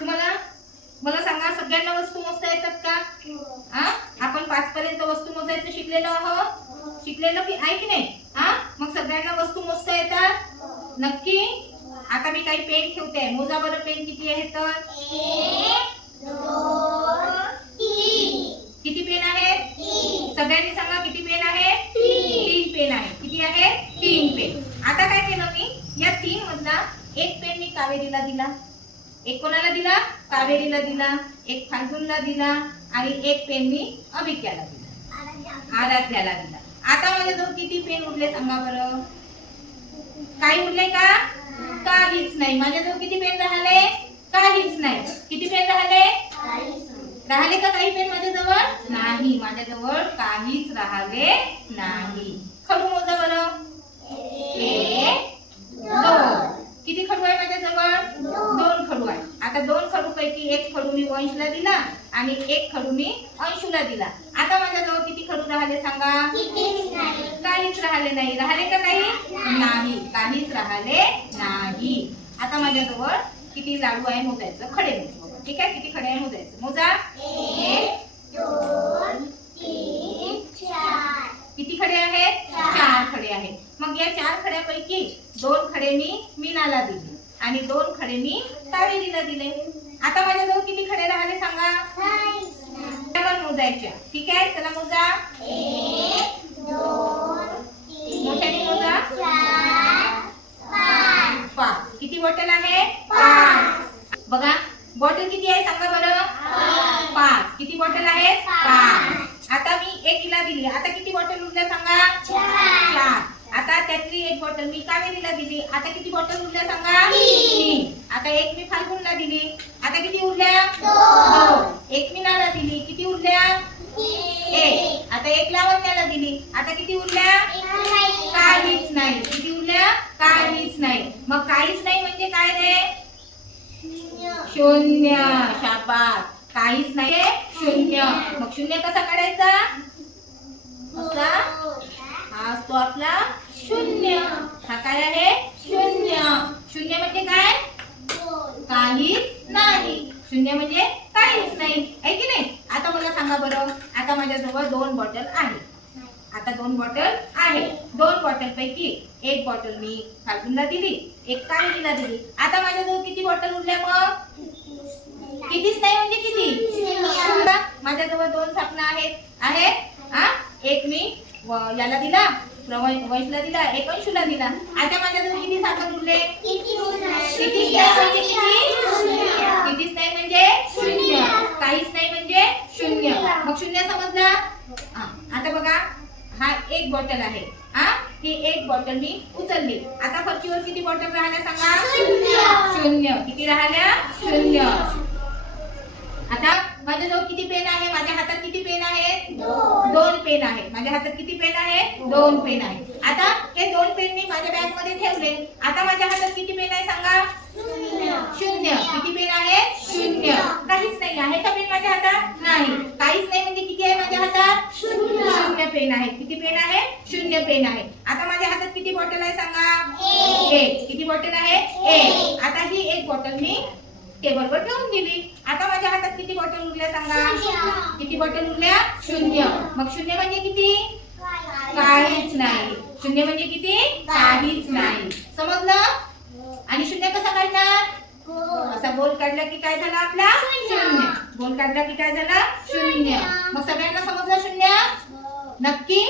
तुम्हाला मला सांगा, सगळ्यांना वस्तू मोजता येतात का? आपण 5 पर्यंत वस्तू मोजायचं शिकलेलो आहोत, शिकलेलो की आहे की नाही? मग सगळ्यांना वस्तू मोजता येतात नक्की? आता मी काही पेन ठेवते, मोजा बरं पेन किती आहेत तर? 1 2 3. किती पेन आहेत? 3. सगळ्यांनी सांगा किती पेन आहेत? 3 पेन आहेत. किती आहेत? 3 पेन. आता काय केलं मी, या 3 मधला एक पेन मी कावेरीला दिला, एक कोणाला दिला? कावेरीला दिला, एक फाल्गुनला दिला आणि एक पेन मी अभिक्याला दिला, आराध्याला दिला. आता माझ्याजवळ किती पेन उरले सांगा बरं? काही उरले का? काहीच नाही. माझ्याजवळ किती पेन राहिले? काहीच नाही. किती पेन राहिले? राहिले का काही पेन माझ्याजवळ? नाही, माझ्याजवळ काहीच राहिले नाही. खडू मोजा बरं. 1 2. किती खडू आहे माझ्याजवळ? 2 खडू आहे. आता 2 खडू पैकी एक खडू मी वंशला दिला आणि एक खडू मी अंशुला दिला. आता माझ्याजवळ किती खडू राहिले सांगा? काहीच राहिले नाही. राहिले का काही? नाही, काहीच राहिले नाही. आता माझ्याजवळ किती लाडू आहे मोजायचं, खडे मोजा. ठीक आहे, किती खडे आहे मोजायचं. मोजा. 1 2 3 4. किती खडे आहेत? 4 खडे आहेत. मग या 4 खड्यापैकी 2 खडे मी मीनाला दिले आणि 2 खडे मी कावेरीला दिले. आता माझ्याजवळ किती खडे राहिले सांगा? आपण मोजायच्या. ठीक आहे, चला मोजा. 1 2 3 मोठ्याने मोजा. 4 5. किती बॉटल आहे? 5. बघा, बॉटल किती आहे सांगा बरं? 5. किती बॉटल आहेत? 5. आता मी एक हिला दिली. आता किती बॉटल उरल्या सांगा? 4. आता त्यातली एक बॉटल मी कावेरीला दिली. आता किती बॉटल उरल्या सांगा? 3. आता एक मी फाल्गुनला दिली. आता किती उरल्या? 2. एक मीनाला दिली. किती उरल्या? 1. आता एक लावण्याला दिली. आता किती उरल्या? काहीच नाही. किती उरल्या? काहीच नाही. मग काहीच नाही म्हणजे काय रे? शून्य. शाबास. काहीच नाही, शून्य. मग शून्य कसा काढायचा? असा. हा असतो आपला शून्य. हा काय आहे? शून्य. शून्य म्हणजे काय? काहीच नाही. शून्य म्हणजे काहीच नाही, आहे की नाही? आता मला सांगा बरं, आता माझ्याजवळ 2 बॉटल आहे. आता 2 बॉटल आहे. 2 बॉटल पैकी एक बॉटल मी फाल्गुनला दिली, एक कावेरीला दिली. आता माझ्याजवळ किती बॉटल उरल्या मग? कितीच नाही म्हणजे किती? माझ्याजवळ 2 झाकणं आहेत. एक मी याला दिला, वंशला दिला, एक अंशुला दिला. आता माझ्याजवळ किती झाकण उरले? कितीच नाही म्हणजे किती? कितीच नाही म्हणजे शून्य. काहीच नाही म्हणजे शून्य. मग शून्य समजला? आता बघा, हा एक बॉटल आहे. ही एक बॉटल मी उचलली. आता फरशीवर किती बॉटल राहिल्या सांगा? शून्य. किती राहिल्या? शून्य. आता माझ्याजवळ किती पेन आहे? माझ्या हातात किती पेन आहेत? 2 पेन आहेत. माझ्या हातात किती पेन आहेत? 2 पेन आहेत. आता हे 2 पेन मी माझ्या बॅग मध्ये ठेवले. आता माझ्या हातात किती पेन आहे सांगा? 0. किती पेन आहे? 0. काहीच नाही आहे का पेन माझ्या हातात? नाही. काहीच नाही म्हणजे किती आहे माझ्या हातात? 0 पेन आहे. किती पेन आहे? 0 पेन आहे. आता माझ्या हातात किती बॉटल आहे सांगा? 1. किती बॉटल आहे? 1. आता ही एक बॉटल मी टेबलवर ठेवून दिली. आता माझ्या हातात किती बॉटल उरल्या सांगा? किती बॉटल उरल्या? 0. मग 0 म्हणजे किती? काहीच नाही. 0 म्हणजे किती? काहीच नाही. समजलं? आणि 0 कसा काढणार? असा गोल काढला की काय झाला आपला? 0. गोल काढला की काय झाला? 0. मग सगळ्यांना समजलं 0? नक्की?